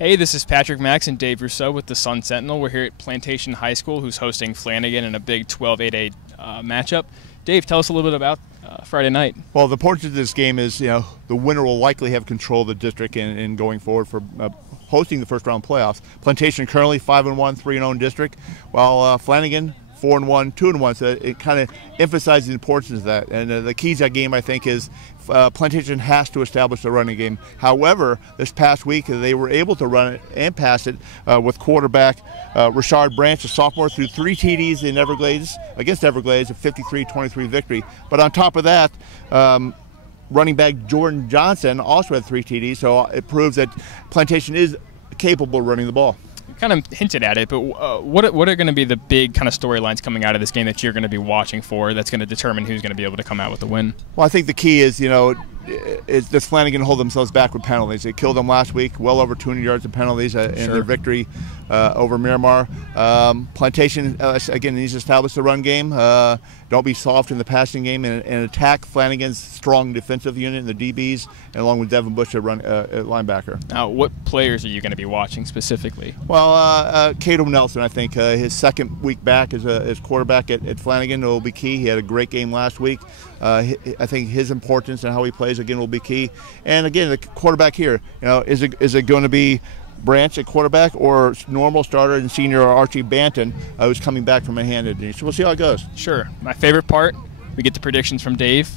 Hey, this is Patrick Max and Dave Brousseau with the Sun Sentinel. We're here at Plantation High School, who's hosting Flanagan in a big 12-8A matchup. Dave, tell us a little bit about Friday night. Well, the importance of this game is, the winner will likely have control of the district in going forward for hosting the first round playoffs. Plantation currently 5-1, 3-0 in district, while Flanagan 4-1, 2-1. So it kind of emphasizes the importance of that. And the keys to that game, I think, is Plantation has to establish the running game. However, this past week they were able to run it and pass it with quarterback Richard Branch, a sophomore, threw 3 TDs in Everglades against Everglades, a 53-23 victory. But on top of that, running back Jordan Johnson also had 3 TDs, so it proves that Plantation is capable of running the ball. Kind of hinted at it, but what are going to be the big kind of storylines coming out of this game that you're going to be watching for that's going to determine who's going to be able to come out with the win? Well, I think the key is, does Flanagan hold themselves back with penalties? They killed them last week, well over 200 yards of penalties in their victory over Miramar. Plantation, again, needs to establish the run game. Don't be soft in the passing game and attack Flanagan's strong defensive unit and the DBs, and along with Devin Bush at linebacker. Now, what players are you going to be watching specifically? Well, Cato Nelson, I think his second week back as quarterback at Flanagan will be key. He had a great game last week. I think his importance and how he plays again will be key. And again, the quarterback here, is it going to be Branch at quarterback or normal starter and senior Archie Banton, who's coming back from a hand injury? So we'll see how it goes. Sure. My favorite part, we get the predictions from Dave.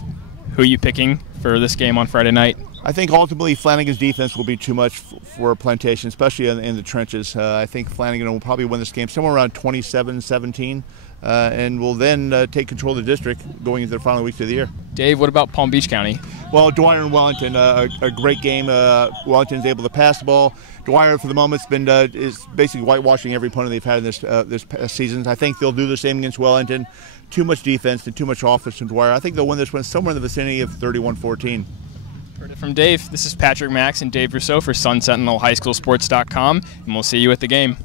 Who are you picking for this game on Friday night? I think ultimately Flanagan's defense will be too much for Plantation, especially in the trenches. I think Flanagan will probably win this game somewhere around 27-17, and will then take control of the district going into the final weeks of the year. Dave, what about Palm Beach County? Well, Dwyer and Wellington, a great game. Wellington's able to pass the ball. Dwyer, for the moment, is basically whitewashing every opponent they've had in this past season. I think they'll do the same against Wellington. Too much defense and too much offense from Dwyer. I think they'll win this one somewhere in the vicinity of 31-14. Heard it from Dave. This is Patrick Max and Dave Brousseau for SunSentinelHighSchoolSports.com, and we'll see you at the game.